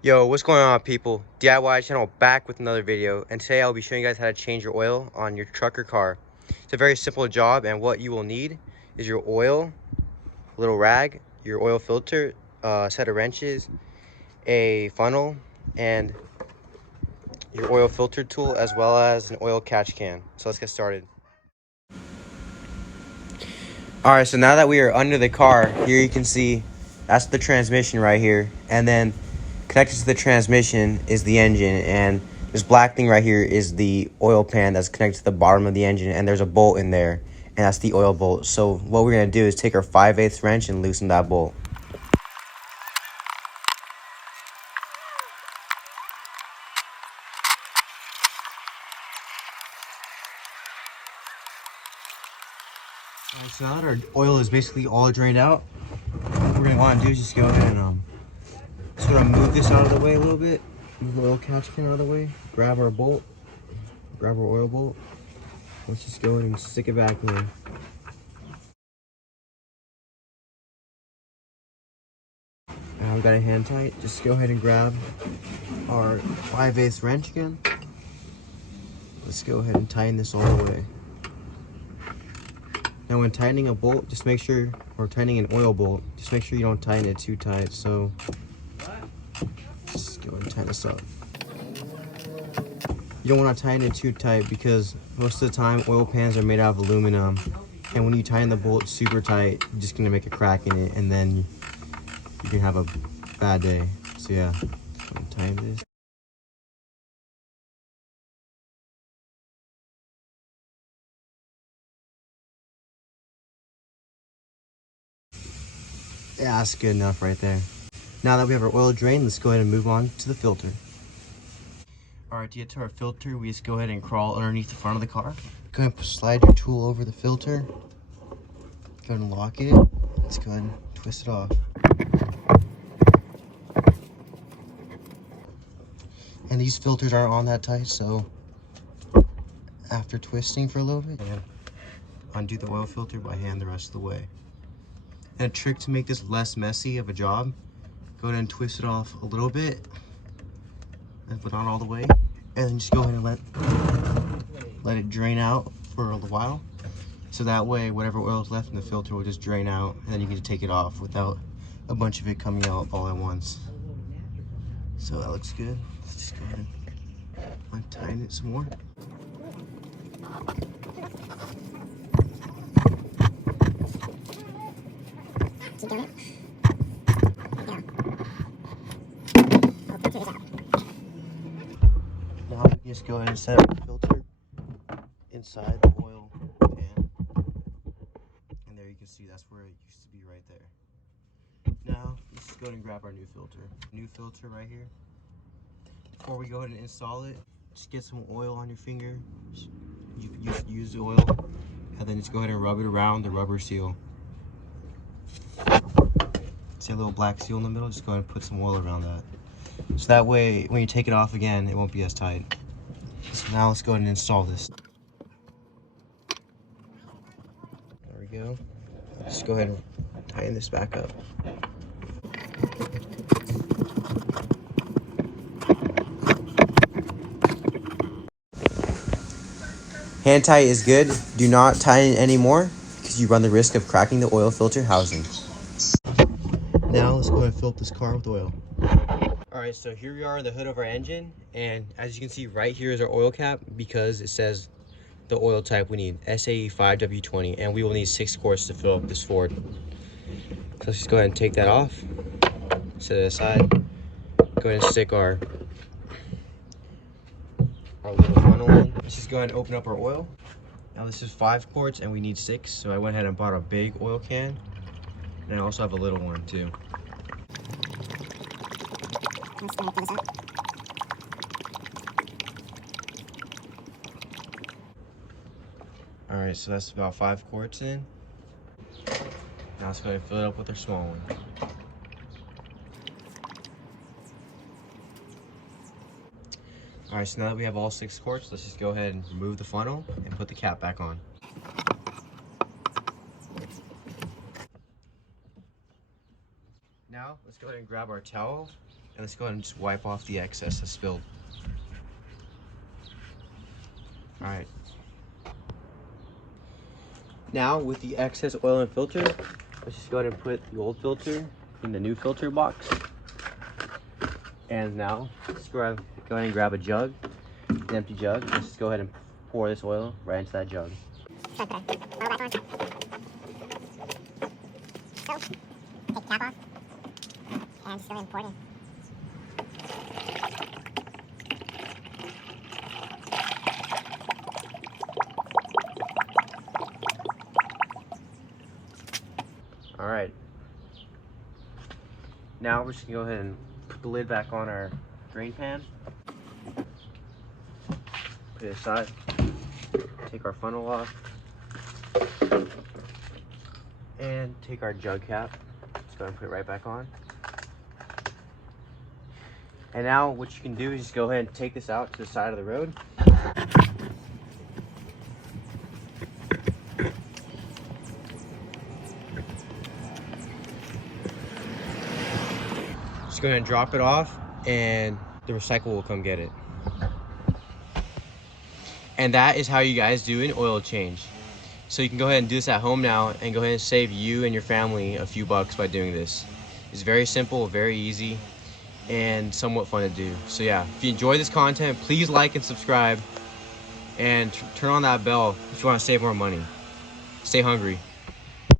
Yo, what's going on, people? DIY channel back with another video, and today I'll be showing you guys how to change your oil on your truck or car. It's a very simple job, and what you will need is your oil, a little rag, your oil filter, a set of wrenches, a funnel, and your oil filter tool, as well as an oil catch can. So let's get started. Alright, so now that we are under the car, here you can see that's the transmission right here, and then connected to the transmission is the engine, and this black thing right here is the oil pan that's connected to the bottom of the engine, and there's a bolt in there, and that's the oil bolt. So what we're going to do is take our 5/8 wrench and loosen that bolt. Alright, so now that our oil is basically all drained out, what we're going to want to do is just go ahead and sort of move this out of the way a little bit, move the oil catch can out of the way, grab our bolt, grab our oil bolt. Let's just go ahead and stick it back in. Now I've got it hand tight. Just go ahead and grab our 5/8 wrench again. Let's go ahead and tighten this all the way. Now when tightening a bolt, just make sure, or tightening an oil bolt, just make sure you don't tighten it too tight. So just go ahead and tighten this up. You don't want to tighten it too tight because most of the time oil pans are made out of aluminum, and when you tighten the bolt super tight, you're just gonna make a crack in it, and then you can have a bad day. So yeah, tighten this. Yeah, that's good enough right there. Now that we have our oil drained, let's go ahead and move on to the filter. Alright, to get to our filter, we just go ahead and crawl underneath the front of the car. Go ahead and slide your tool over the filter. Go ahead and lock it. Let's go ahead and twist it off. And these filters aren't on that tight, so after twisting for a little bit, undo the oil filter by hand the rest of the way. And a trick to make this less messy of a job, go ahead and twist it off a little bit, but not all the way, and then just go ahead and let it drain out for a little while. So that way, whatever oil is left in the filter will just drain out, and then you can take it off without a bunch of it coming out all at once. So that looks good. Let's just go ahead and untighten it some more. Now we can just go ahead and set up the filter inside the oil pan. And there you can see that's where it used to be right there. Now, let's just go ahead and grab our new filter. New filter right here. Before we go ahead and install it, just get some oil on your finger. Use the oil, and then just go ahead and rub it around the rubber seal. See a little black seal in the middle? Just go ahead and put some oil around that. So that way, when you take it off again, it won't be as tight. So now let's go ahead and install this. There we go. Just go ahead and tighten this back up. Hand tight is good. Do not tighten it anymore because you run the risk of cracking the oil filter housing. Now let's go ahead and fill up this car with oil. Alright, so here we are in the hood of our engine, and as you can see right here is our oil cap because it says the oil type we need, SAE 5W20, and we will need 6 quarts to fill up this Ford. So let's just go ahead and take that off, set it aside, go ahead and stick our little funnel in. Let's just go ahead and open up our oil. Now this is 5 quarts and we need 6, so I went ahead and bought a big oil can, and I also have a little one too. Alright, so that's about 5 quarts in. Now let's go ahead and fill it up with our small one. Alright, so now that we have all 6 quarts, let's just go ahead and remove the funnel and put the cap back on. Now, let's go ahead and grab our towel And let's go ahead and just wipe off the excess that's spilled. All right. Now with the excess oil and filter, let's just go ahead and put the old filter in the new filter box. And now let's go ahead and grab a jug, an empty jug. Let's just go ahead and pour this oil right into that jug. Take the cap off and just go ahead and pour it in. All right. Now we're just gonna go ahead and put the lid back on our drain pan. Put it aside. Take our funnel off. And take our jug cap. Just go ahead and put it right back on. And now what you can do is just go ahead and take this out to the side of the road. Just go ahead and drop it off and the recycle will come get it. And that is how you guys do an oil change. So you can go ahead and do this at home now and go ahead and save you and your family a few bucks by doing this. It's very simple, very easy, and somewhat fun to do. So yeah, if you enjoy this content, please like and subscribe and turn on that bell if you want to save more money. Stay hungry.